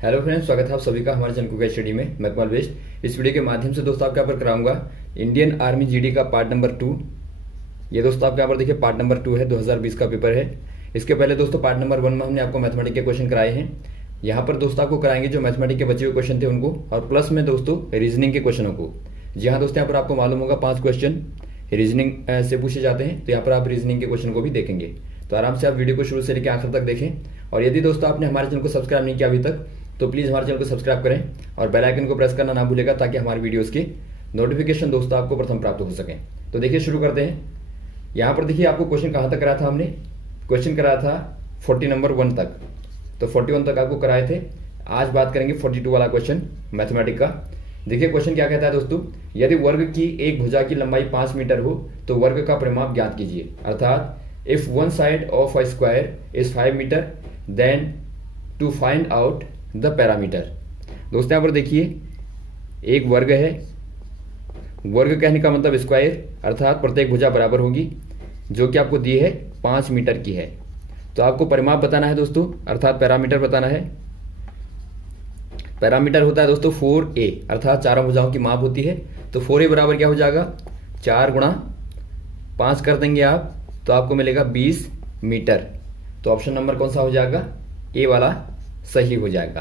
Hello friends, स्वागत है आप सभी का हमारे चैनल कुका स्टडी में। मैं कुमार वेस्ट। इस वीडियो के माध्यम से दोस्तों आपके यहाँ पर कराऊंगा इंडियन आर्मी जीडी का पार्ट नंबर 2। ये दोस्तों आपके यहाँ पर देखिए पार्ट नंबर 2 है, 2020 का पेपर है। इसके पहले दोस्तों पार्ट नंबर 1 में हमने आपको मैथमेटिक्स के क्वेश्चन कराए हैं। यहाँ पर दोस्तों आपको कराएंगे जो मैथमेटिक्स के बचे हुए क्वेश्चन थे उनको, और प्लस में दोस्तों रीजनिंग के क्वेश्चनों को। जी हाँ दोस्तों, यहाँ पर आपको मालूम होगा 5 क्वेश्चन रीजनिंग से पूछे जाते हैं, तो यहाँ पर आप रीजनिंग के क्वेश्चन को भी देखेंगे। तो आराम से आप वीडियो को शुरू से लेकर आखिर तक देखें। और यदि दोस्तों आपने हमारे चैनल को सब्सक्राइब नहीं किया अभी तक, तो प्लीज़ हमारे चैनल को सब्सक्राइब करें और बेल आइकन को प्रेस करना ना भूलेगा, ताकि हमारी वीडियोस की नोटिफिकेशन दोस्तों आपको प्रथम प्राप्त हो सके। तो देखिए शुरू करते हैं। यहाँ पर देखिए आपको क्वेश्चन कहाँ तक कराया था हमने। क्वेश्चन कराया था 40 नंबर 1 तक, तो 41 तक आपको कराए थे। आज बात करेंगे 42 वाला क्वेश्चन मैथमेटिक्स का। देखिए क्वेश्चन क्या कहता है दोस्तों, यदि वर्ग की एक भुजा की लंबाई 5 मीटर हो तो वर्ग का परिमाप ज्ञात कीजिए। अर्थात if one side of a square is 5 metre then to find out the parameter. दोस्तों यहाँ पर देखिए एक वर्ग है, वर्ग कहने का मतलब स्क्वायर, अर्थात प्रत्येक भुजा बराबर होगी, जो कि आपको दी है 5 मीटर की है। तो आपको परिमाप बताना है दोस्तों, अर्थात पैरामीटर बताना है। पैरामीटर होता है दोस्तों 4a, अर्थात चारों भुजाओं की माप होती है। तो 4a बराबर क्या हो जाएगा, 4 गुणा 5 कर देंगे आप, तो आपको मिलेगा 20 मीटर। तो ऑप्शन नंबर कौन सा हो जाएगा, ए वाला सही हो जाएगा।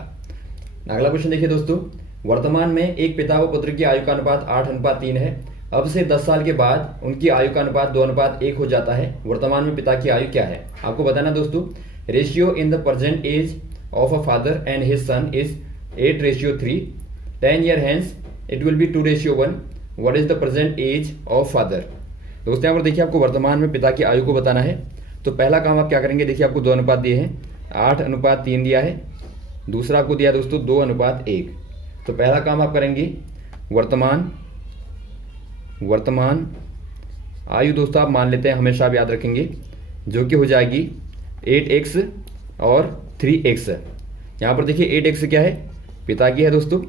अगला क्वेश्चन देखिए दोस्तों, वर्तमान में एक पिता व पुत्र की आयु का अनुपात 8:3 है। अब से 10 साल के बाद उनकी आयु का अनुपात 2:1 हो जाता है। वर्तमान में पिता की आयु क्या है, आपको बताना दोस्तों। Ratio in the present age of a father and his son is 8:3। 10 year hence it will be 2:1। What is the present age of father. दोस्तों यहाँ पर देखिए आपको वर्तमान में पिता की आयु को बताना है। तो पहला काम आप क्या करेंगे, देखिए आपको 2 अनुपात दिए हैं, 8:3 दिया है। दूसरा आपको दिया दोस्तों 2:1। तो पहला काम आप करेंगे वर्तमान आयु दोस्तों आप मान लेते हैं, हमेशा आप याद रखेंगे, जो कि हो जाएगी 8x और 3x। यहाँ पर देखिए 8x क्या है, पिता की है दोस्तों,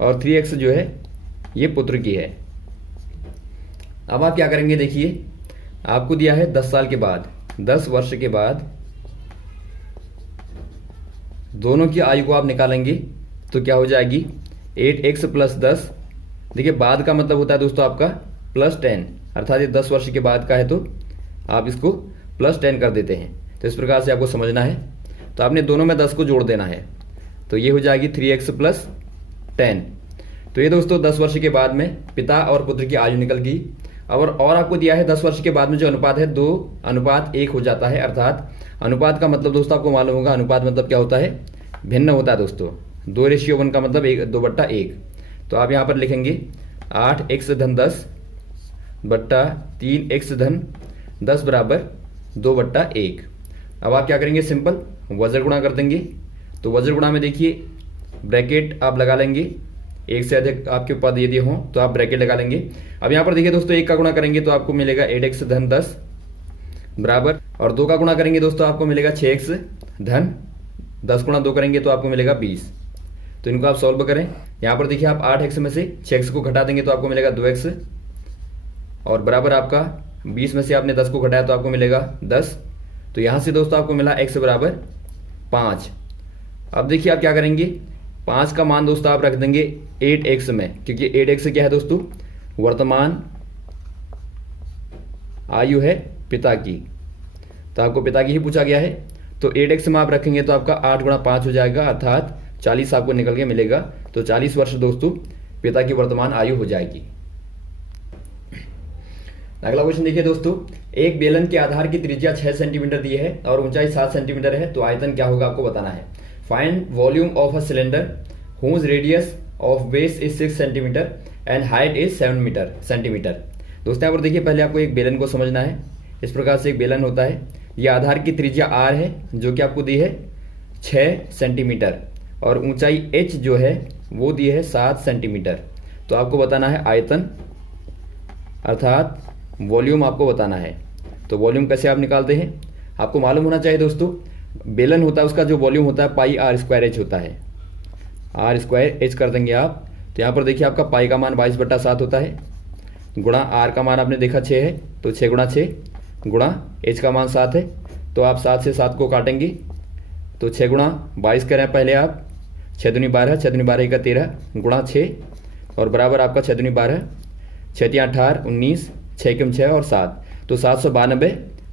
और 3x जो है ये पुत्र की है। अब आप क्या करेंगे, देखिए आपको दिया है 10 साल के बाद, 10 वर्ष के बाद दोनों की आयु को आप निकालेंगे, तो क्या हो जाएगी 8x + 10। देखिए बाद का मतलब होता है दोस्तों आपका +10, अर्थात ये 10 वर्ष के बाद का है, तो आप इसको +10 कर देते हैं। तो इस प्रकार से आपको समझना है। तो आपने दोनों में 10 को जोड़ देना है, तो ये हो जाएगी 3x + 10। तो ये दोस्तों 10 वर्ष के बाद में पिता और पुत्र की आयु निकल गई। और आपको दिया है 10 वर्ष के बाद में जो अनुपात है 2:1 हो जाता है। अर्थात अनुपात का मतलब दोस्तों आपको मालूम होगा, अनुपात मतलब क्या होता है, भिन्न होता है दोस्तों। 2:1 का मतलब 2/1। तो आप यहाँ पर लिखेंगे 8x - 10 बट्टा 3x - 10 बराबर 2/1। अब आप क्या करेंगे, सिंपल वज्र गुणा कर देंगे। तो वज्र गुणा में देखिए ब्रैकेट आप लगा लेंगे, एक से अधिक आपके पद यदि हों तो आप ब्रैकेट लगा लेंगे। अब यहाँ पर देखिए दोस्तों 1 का गुणा करेंगे तो आपको मिलेगा 8x - 10 बराबर, और 2 का गुणा करेंगे दोस्तों आपको मिलेगा 6x - 10 गुणा 2 करेंगे तो आपको मिलेगा 20। तो इनको आप सॉल्व करें। यहाँ पर देखिए आप 8x में से 6x को घटा देंगे तो आपको मिलेगा 2x, और बराबर आपका 20 में से आपने 10 को घटाया तो आपको मिलेगा 10। तो यहाँ से दोस्तों आपको मिला x बराबर 5। अब देखिए आप क्या करेंगे, 5 का मान दोस्तों आप रख देंगे 8x में, क्योंकि 8x क्या है दोस्तों, वर्तमान आयु है पिता की। तो आपको पिता की ही पूछा गया है, तो 8x में आप रखेंगे तो आपका 8 × 5 हो जाएगा, अर्थात 40 आपको निकल के मिलेगा। तो 40 वर्ष दोस्तों पिता की वर्तमान आयु हो जाएगी। अगला क्वेश्चन देखिए दोस्तों, एक बेलन के आधार की त्रिज्या 6 सेंटीमीटर दी है और ऊंचाई 7 सेंटीमीटर है, तो आयतन क्या होगा आपको बताना है। Find volume of a cylinder whose radius of base is 6 centimetre and height is 7 centimetre. दोस्तों यहाँ पर देखिए पहले आपको एक बेलन को समझना है। इस प्रकार से एक बेलन होता है, यह आधार की त्रिज्या r है, जो कि आपको दी है 6 सेंटीमीटर, और ऊंचाई h जो है वो दी है 7 सेंटीमीटर। तो आपको बताना है आयतन, अर्थात वॉल्यूम आपको बताना है। तो वॉल्यूम कैसे आप निकालते हैं, आपको मालूम होना चाहिए दोस्तों। बेलन होता है, उसका जो वॉल्यूम होता है πr² होता है, r² कर देंगे आप। तो यहाँ पर देखिए आपका पाई का मान 22/7 होता है, गुणा r का मान आपने देखा 6 है, तो 6 × 6 गुणा h का मान 7 है। तो आप 7 से 7 को काटेंगे तो 6 × 22 करें पहले आप, 6 दूनी 12, 6 दूनी 12 का 13 गुणा 6 और बराबर आपका 6 दूनी 12, 6 तियां 18, 19, 6 कम 6 और 7, तो 792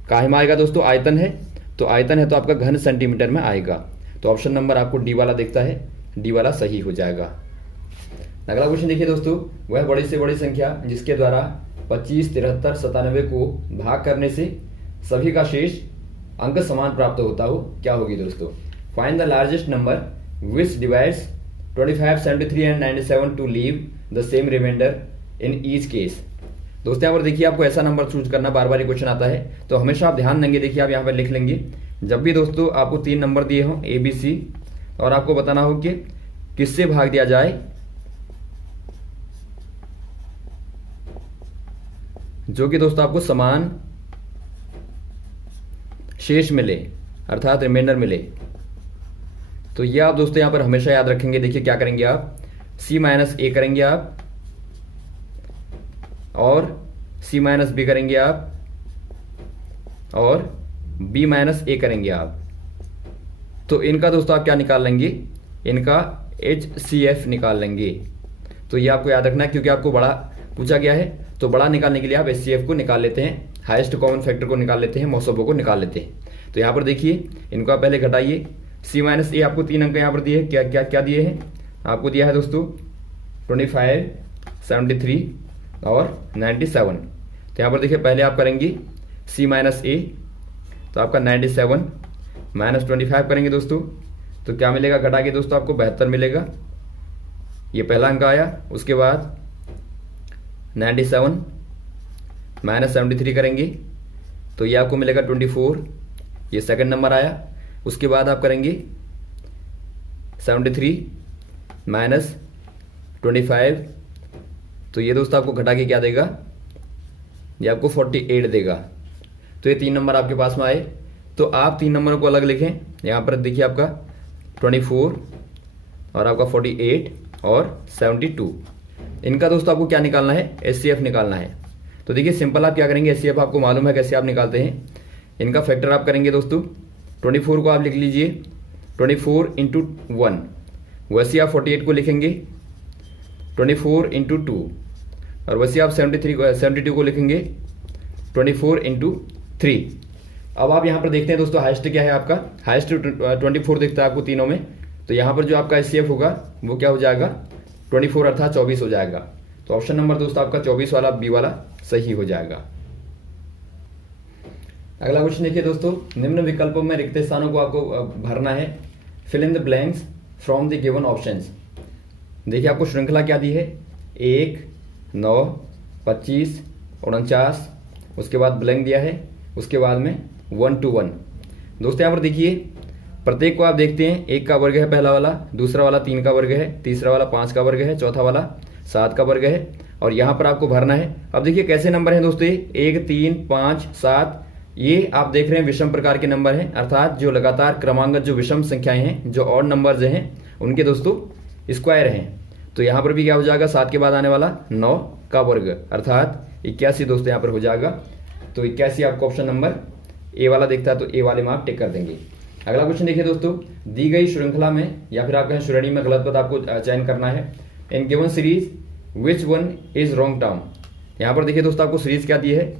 काहे में आएगा दोस्तों, आयतन है, तो आयतन है तो आपका घन सेंटीमीटर में आएगा। तो ऑप्शन नंबर आपको डी वाला दिखता है, डी वाला सही हो जाएगा। अगला क्वेश्चन देखिए दोस्तों, वह बड़ी से बड़ी संख्या जिसके द्वारा 25, 73, 97 को भाग करने से सभी का शेष अंक समान प्राप्त होता हो, क्या होगी दोस्तों। Find the largest number which divides 25, 73 and 97 to leave the same remainder in each case. दोस्तों यहाँ पर देखिए आपको ऐसा नंबर चूज करना, बार बार ये क्वेश्चन आता है तो हमेशा आप ध्यान देंगे। देखिए आप यहाँ पर लिख लेंगे, जब भी दोस्तों आपको 3 नंबर दिए हों ए बी सी और आपको बताना हो कि किससे भाग दिया जाए जो कि दोस्तों आपको समान शेष मिले अर्थात रिमाइंडर मिले, तो ये आप दोस्तों यहां पर हमेशा याद रखेंगे। देखिए क्या करेंगे आप, c माइनस ए करेंगे आप और c माइनस बी करेंगे आप और b माइनस ए करेंगे आप। तो इनका दोस्तों आप क्या निकाल लेंगे, इनका HCF निकाल लेंगे। तो ये आपको याद रखना है क्योंकि आपको बड़ा पूछा गया है, तो बड़ा निकालने के लिए आप HCF को निकाल लेते हैं, हाईएस्ट कॉमन फैक्टर को निकाल लेते हैं, मौसोबों को निकाल लेते हैं। तो यहाँ पर देखिए इनको आप पहले घटाइए। c माइनस ए आपको 3 अंक यहाँ पर दिए, क्या क्या क्या दिए हैं आपको, दिया है दोस्तों 25, 73 और 97। तो यहाँ पर देखिए पहले आप करेंगे c माइनस ए, तो आपका 97 माइनस 25 करेंगे दोस्तों, तो क्या मिलेगा घटा के दोस्तों आपको 72 मिलेगा, ये पहला अंक आया। उसके बाद 97 माइनस 73 करेंगे तो ये आपको मिलेगा 24, ये सेकंड नंबर आया। उसके बाद आप करेंगे 73 माइनस 25, तो ये दोस्तों आपको घटा के क्या देगा, ये आपको 48 देगा। तो ये 3 नंबर आपके पास में आए, तो आप 3 नंबरों को अलग लिखें। यहाँ पर देखिए आपका 24 और आपका 48 और 72, इनका दोस्तों आपको क्या निकालना है, HCF निकालना है। तो देखिए सिंपल आप क्या करेंगे, HCF आपको मालूम है कैसे आप निकालते हैं। इनका फैक्टर आप करेंगे दोस्तों, 24 को आप लिख लीजिए 24 इंटू 1, वैसे आप 48 को लिखेंगे 24 इंटू 2 और वैसे आप 72 को लिखेंगे 24 इंटू 3। अब आप यहाँ पर देखते हैं दोस्तों हाइस्ट क्या है आपका, हाइस्ट 24 दिखता है आपको तीनों में। तो यहाँ पर जो आपका HCF होगा वो क्या हो जाएगा, 24 अर्थात 24 हो जाएगा। तो ऑप्शन नंबर दोस्तों आपका 24 वाला बी वाला सही हो जाएगा। अगला क्वेश्चन देखिए दोस्तों, निम्न विकल्पों में रिक्त स्थानों को आपको भरना है। Fill in the blanks from the given options. देखिए आपको श्रृंखला क्या दी है, 1, 9, 25, 49, उसके बाद ब्लैंक दिया है, उसके बाद में 1 to 1। दोस्तों यहाँ पर देखिए प्रत्येक को आप देखते हैं, 1 का वर्ग है पहला वाला, दूसरा वाला 3 का वर्ग है, तीसरा वाला 5 का वर्ग है, चौथा वाला 7 का वर्ग है और यहाँ पर आपको भरना है। अब देखिए कैसे नंबर हैं दोस्तों, 1, 3, 5, 7, ये आप देख रहे हैं विषम प्रकार के नंबर हैं, अर्थात जो लगातार क्रमांगत जो विषम संख्याएं हैं, जो ऑड नंबर्स हैं उनके दोस्तों स्क्वायर हैं। तो यहाँ पर भी क्या हो जाएगा, 7 के बाद आने वाला 9 का वर्ग अर्थात 81 दोस्तों यहाँ पर हो जाएगा। तो 81 आपको ऑप्शन नंबर ए वाला दिखता है, तो ए वाले में आप टिक कर देंगे। अगला क्वेश्चन देखिए दोस्तों, दी गई श्रृंखला में या फिर आप कहें श्रेणी में गलत पद आपको चयन करना है। In given series which one is wrong term. यहाँ पर देखिए दोस्तों आपको सीरीज क्या दी है,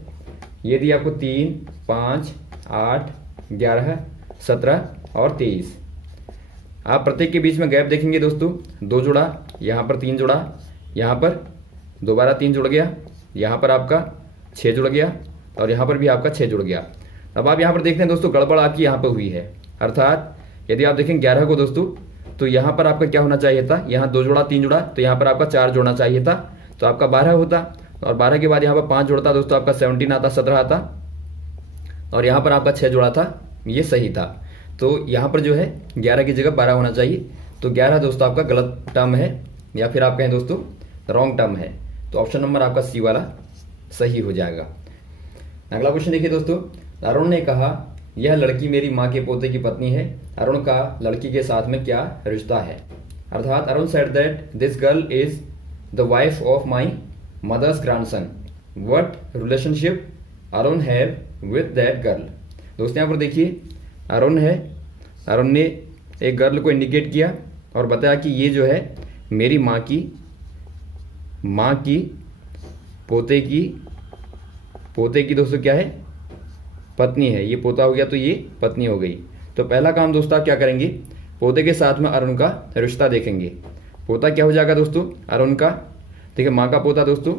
ये दी आपको 3, 5, 8, 11, 17 और 23। आप प्रत्येक के बीच में गैप देखेंगे दोस्तों, 2 जुड़ा, यहाँ पर 3 जुड़ा, यहाँ पर दोबारा 3 जुड़ गया, यहाँ पर आपका 6 जुड़ गया और यहाँ पर भी आपका 6 जुड़ गया। अब आप यहाँ पर देखते हैं दोस्तों गड़बड़ आपकी यहाँ पर हुई है, अर्थात यदि आप देखें 11 को दोस्तों, तो यहाँ पर आपका क्या होना चाहिए था, यहाँ 2 जुड़ा 3 जुड़ा, तो यहाँ पर आपका 4 जोड़ना चाहिए था, तो आपका 12 होता और 12 के बाद यहाँ पर 5 जोड़ता दोस्तों आपका 17 आता, 17 आता और यहाँ पर आपका 6 जोड़ा था, ये सही था। तो यहाँ पर जो है 11 की जगह 12 होना चाहिए। तो 11 दोस्तों आपका गलत टर्म है या फिर आप कहें दोस्तों रॉन्ग टर्म है। तो ऑप्शन नंबर आपका सी वाला सही हो जाएगा। अगला क्वेश्चन देखिए दोस्तों, अरुण ने कहा यह लड़की मेरी माँ के पोते की पत्नी है। अरुण का लड़की के साथ में क्या रिश्ता है, अर्थात Arun said that this girl is the wife of my mother's grandson. What relationship Arun have with that girl. दोस्तों यहाँ पर देखिए अरुण है, अरुण ने एक गर्ल को इंडिकेट किया और बताया कि ये जो है मेरी माँ की पोते की दोस्तों क्या है, पत्नी है। ये पोता हो गया तो ये पत्नी हो गई। तो पहला काम दोस्तों आप क्या करेंगे, पोते के साथ में अरुण का रिश्ता देखेंगे। पोता क्या हो जाएगा दोस्तों, अरुण का, देखिए माँ का पोता दोस्तों,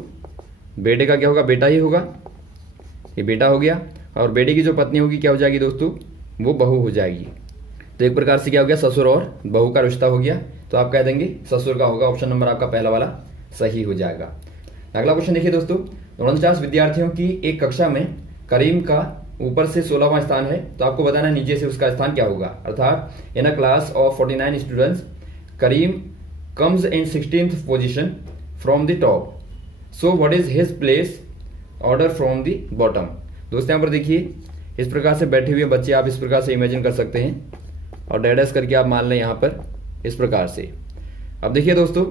बेटे का क्या होगा, बेटा ही होगा, ये बेटा हो गया। और बेटे की जो पत्नी होगी क्या हो जाएगी दोस्तों, वो बहू हो जाएगी। तो एक प्रकार से क्या हो गया, ससुर और बहू का रिश्ता हो गया। तो आप कह देंगे ससुर का होगा। ऑप्शन नंबर आपका पहला वाला सही हो जाएगा। अगला क्वेश्चन देखिए दोस्तों, 49 विद्यार्थियों की एक कक्षा में करीम का ऊपर से 16वां स्थान है, तो आपको बताना है नीचे से उसका स्थान क्या होगा। अर्थात in a class of 49 students Karim comes in 16th position from the top, so what is his place order from the bottom. दोस्तों यहाँ पर देखिए इस प्रकार से बैठे हुए बच्चे आप इस प्रकार से इमेजिन कर सकते हैं और डैडस करके आप मान लें यहाँ पर इस प्रकार से। अब देखिए दोस्तों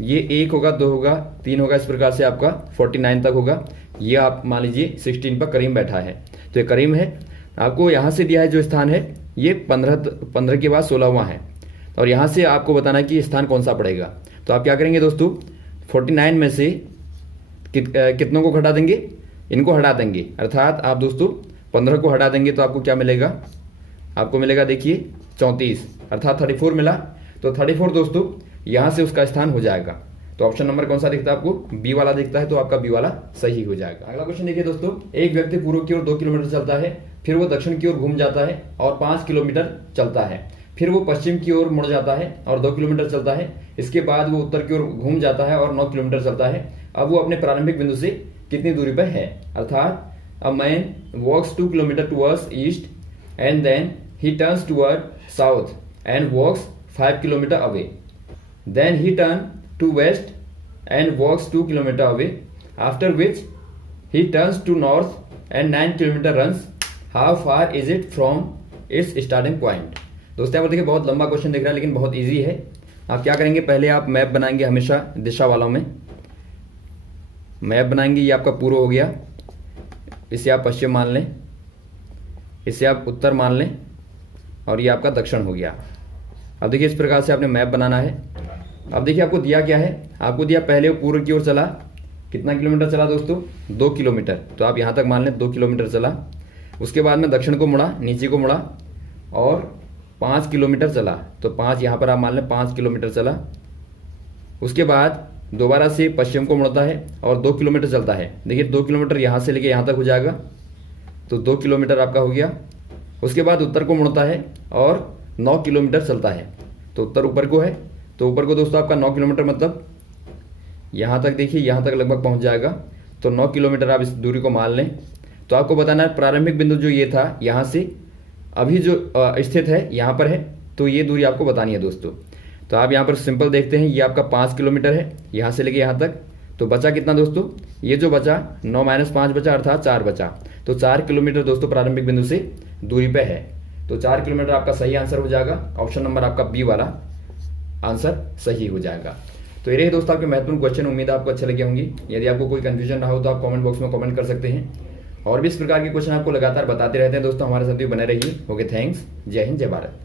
ये 1 होगा, 2 होगा, 3 होगा, इस प्रकार से आपका 49 तक होगा। ये आप मान लीजिए 16 पर करीम बैठा है, तो ये करीम है। आपको यहाँ से दिया है जो स्थान है ये 15 के बाद 16वां है, और यहाँ से आपको बताना है कि स्थान कौन सा पड़ेगा। तो आप क्या करेंगे दोस्तों, 49 में से कितनों को घटा देंगे, इनको हटा देंगे। अर्थात आप दोस्तों 15 को हटा देंगे तो आपको क्या मिलेगा, आपको मिलेगा देखिए 34, अर्थात 34 मिला। तो 34 दोस्तों यहाँ से उसका स्थान हो जाएगा। तो ऑप्शन नंबर कौन सा दिखता है आपको, बी वाला दिखता है, तो आपका बी वाला सही हो जाएगा। अगला क्वेश्चन देखिए दोस्तों, एक व्यक्ति पूर्व की ओर 2 किलोमीटर चलता है, फिर वो दक्षिण की ओर घूम जाता है और 5 किलोमीटर चलता है, फिर वो पश्चिम की ओर मुड़ जाता है और 2 किलोमीटर चलता है, इसके बाद वो उत्तर की ओर घूम जाता है और 9 किलोमीटर चलता है। अब वो अपने प्रारंभिक बिंदु से कितनी दूरी पर है। अर्थात a man walks 2 kilometre towards east and then he turns toward south and walks 5 kilometer away. Then he turns to west and walks 2 kilometer away. After which he turns to north and 9 kilometer runs. How far is it from its starting point? दोस्तों यहाँ पर देखिए बहुत लंबा question दिख रहा है लेकिन बहुत इजी है। आप क्या करेंगे, पहले आप मैप बनाएंगे हमेशा दिशा वालों में। मैप बनाएंगे, ये आपका पूर्व हो गया, इसे आप पश्चिम मान लें, इसे आप उत्तर मान लें, और ये आपका दक्षिण हो गया। अब देखिए इस प्रकार से आपने मैप बनाना है। अब देखिए आपको दिया क्या है, आपको दिया पहले वो पूर्व की ओर चला, कितना किलोमीटर चला दोस्तों, 2 किलोमीटर। तो आप यहाँ तक मान लें 2 किलोमीटर चला। उसके बाद में दक्षिण को मुड़ा, नीचे को मुड़ा और 5 किलोमीटर चला। तो 5 यहाँ पर आप मान लें 5 किलोमीटर चला। उसके बाद दोबारा से पश्चिम को मुड़ता है और 2 किलोमीटर चलता है। देखिए 2 किलोमीटर यहाँ से लेके यहाँ तक हो जाएगा, तो 2 किलोमीटर आपका हो गया। उसके बाद उत्तर को मुड़ता है और 9 किलोमीटर चलता है। तो उत्तर ऊपर को है, तो ऊपर को दोस्तों आपका 9 किलोमीटर मतलब यहाँ तक, देखिए यहाँ तक लगभग पहुँच जाएगा। तो 9 किलोमीटर आप इस दूरी को मान लें। तो आपको बताना है प्रारंभिक बिंदु जो ये था, यहाँ से अभी जो स्थित है यहाँ पर है, तो ये दूरी आपको बतानी है दोस्तों। तो आप यहाँ पर सिंपल देखते हैं, ये आपका 5 किलोमीटर है यहाँ से लेके यहाँ तक। तो बचा कितना दोस्तों, ये जो बचा 9 - 5 बचा, अर्थात 4 बचा। तो 4 किलोमीटर दोस्तों प्रारंभिक बिंदु से दूरी पे है। तो 4 किलोमीटर आपका सही आंसर हो जाएगा। ऑप्शन नंबर आपका बी वाला आंसर सही हो जाएगा। तो ये रहे दोस्तों आपके महत्वपूर्ण क्वेश्चन, उम्मीद आपको अच्छे लगे होंगे। यदि आपको कोई कंफ्यूजन रहा हो तो आप कमेंट बॉक्स में कमेंट कर सकते हैं, और भी इस प्रकार के क्वेश्चन आपको लगातार बताते रहते हैं दोस्तों। हमारे साथ भी बने रहिए। Okay, thanks. जय हिंद, जय भारत।